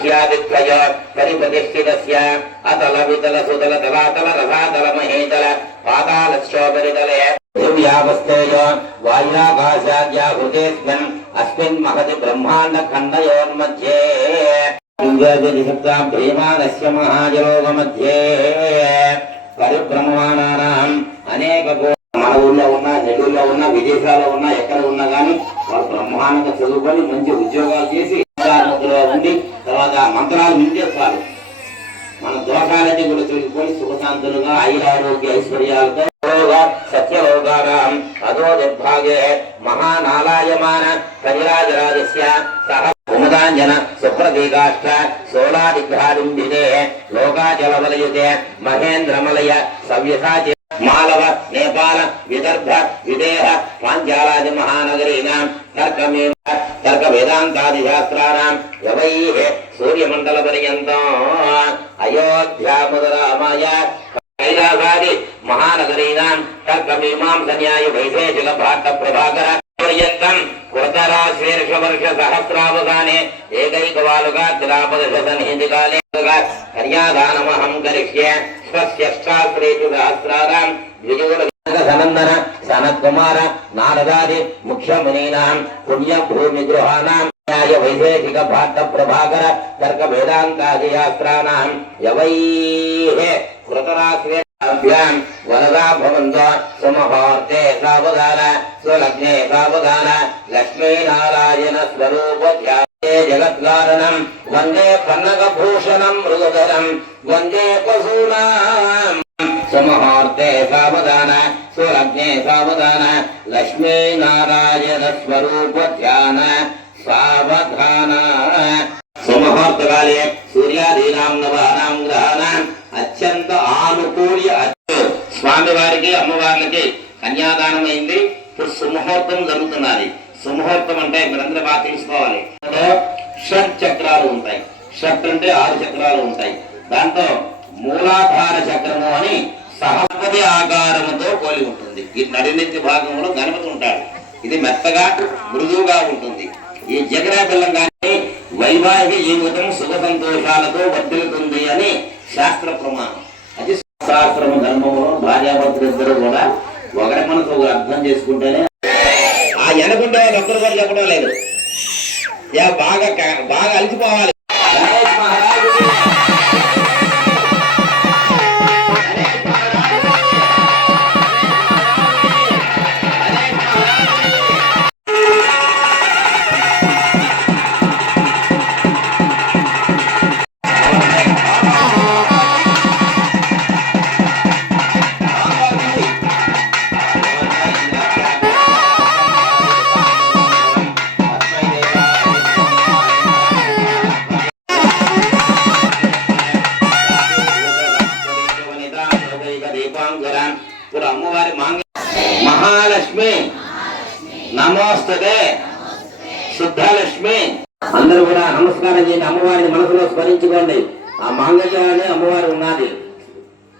్యాదిత్రయ పరిప్రతిష్ఠితస్య తలాతల రసాతల మహేతల పాతాలశ్చోపరితలే దివ్యావస్థేయ వాయురాకాశాద్యా హృదేస్మిన్ అస్మిన్ మహతి బ్రహ్మాండ ఖండయోన్మధ్యే దివ్యాదిశబ్దాం భీమానస్య మహాజలోక మధ్యే పరిభ్రమమానానాం అనేక మన ఉన్న నెల్లూరులో ఉన్న విదేశాల్లో ఉన్న ఎక్కడ ఉన్నా కానీ వాళ్ళు బ్రహ్మాండంగా చదువుకొని మంచి ఉద్యోగాలు చేసి తర్వాత మంత్రాలు నిండేస్తారు మన దోషాలన్నీ కూడా చూసుకొని సుఖశాంతులుగా ఐరారోగ్య ఐశ్వర్యాలతో సత్యలోకారాం అదో దుర్భాగే మహానాలాయమాన కవిరాజరాజస్య సహ కుముదాంజన సుప్రతీకాష్ట సోళాదిఘ్రాడింబిదే లోకాచలవలయుతే మహేంద్రమలయ సవ్యసాచి మాలవ నేపాల విదర్భ విదేహ పాంచాలాది మహానగరీనాం తర్కమేవ తర్క వేదాంతాది శాస్త్రానాం యవైః సూర్యమండల పర్యంతం అయోధ్యాముదరామాయ కైలాసాది మహానగరీనాం తర్కమీమాంస న్యాయ వైశేషిక భాట ప్రభాకర పర్యంతం కృతరా శీర్ష వర్ష సహస్రావధానే ఏకైకవాలుగా త్రిలాపదశ సన్నిహితి కాలే కన్యాదానమహం కరిష్యే స్వస్యష్టాశ్రేషు సహస్రారాం ద్విజగుల సనందన సనత్కుమార నారదాది ముఖ్యమునీనాం పుణ్య భూమి గృహానాం న్యాయ వైశేషిక భాట ప్రభాకర తర్క వేదాంతాది శాస్త్రానాం యవైః కృతరాశ్రే అభ్యాం వరదా భవంతో సుమహోర్తే సావధాన స్వలగ్నే సావధాన లక్ష్మీనారాయణ స్వరూప ధ్యానే జగత్కారణం వందే పన్నగభూషణం మృగధరం వందే పశూనాం సుమహోర్తే సావధాన స్వలగ్నే సావధాన లక్ష్మీనారాయణ స్వరూప ధ్యాన సావధాన సుమహోర్తకాలే సూర్యాదీనాం నవానాం గ్రహాణాం అత్యంత ఆనుకూల్య అచ్చు స్వామి వారికి అమ్మవార్లకి కన్యాదానం అయింది ఇప్పుడు సుముహూర్తం జరుగుతున్నది సుముహూర్తం అంటే మీరందరూ బాగా తెలుసుకోవాలి. షట్ చక్రాలు ఉంటాయి. షట్ అంటే ఆరు చక్రాలు ఉంటాయి. దాంట్లో మూలాధార చక్రము అని సహపతి ఆకారముతో పోలి ఉంటుంది. ఈ నడినెత్తి భాగంలో గణపతి ఉంటాడు. ఇది మెత్తగా మృదువుగా ఉంటుంది. ఈ జగన కానీ వైవాహిక జీవితం సుఖ సంతోషాలతో వర్తిల్లుతుంది అని శాస్త్ర ప్రమాణం. అది శాస్త్రము ధర్మములో భార్యాభర్తలిద్దరూ కూడా ఒకరి మనసు అర్థం చేసుకుంటేనే ఆ వాళ్ళు ఒక్కరు కూడా చెప్పడం లేదు. యా బాగా బాగా అలిసిపోవాలి. ఇప్పుడు అమ్మవారి మాంగ మహాలక్ష్మి. నమోస్తతే. శుద్ధలక్ష్మి. అందరూ కూడా నమస్కారం చేయండి. అమ్మవారిని మనసులో స్మరించుకోండి. ఆ మాంగళ్యాన్ని అమ్మవారు ఉన్నది.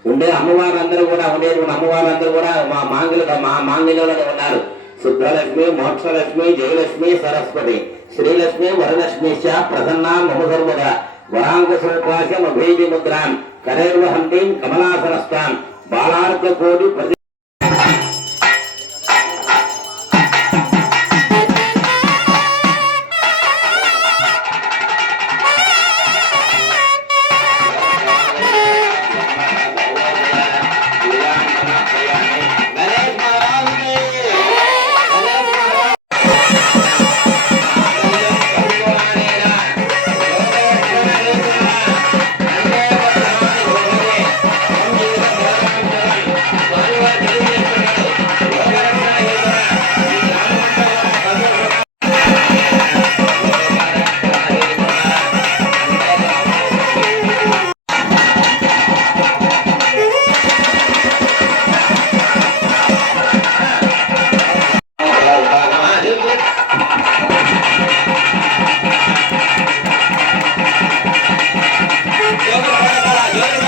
ఉండే అమ్మవారు అందరూ కూడా ఉండేటువంటి అమ్మవారు అందరూ కూడా మా మాంగళ మా మాంగళ్యంలోనే ఉన్నారు. శుద్ధలక్ష్మి మోక్షలక్ష్మి జయలక్ష్మి సరస్వతి. శ్రీలక్ష్మి వరలక్ష్మి చ ప్రసన్న మమ వరాంగ వరాంకుశోపాశం అభేది ముద్రాం కరైర్వహంతీం కమలాసనస్తాం బాలార్క కోటి Yeah.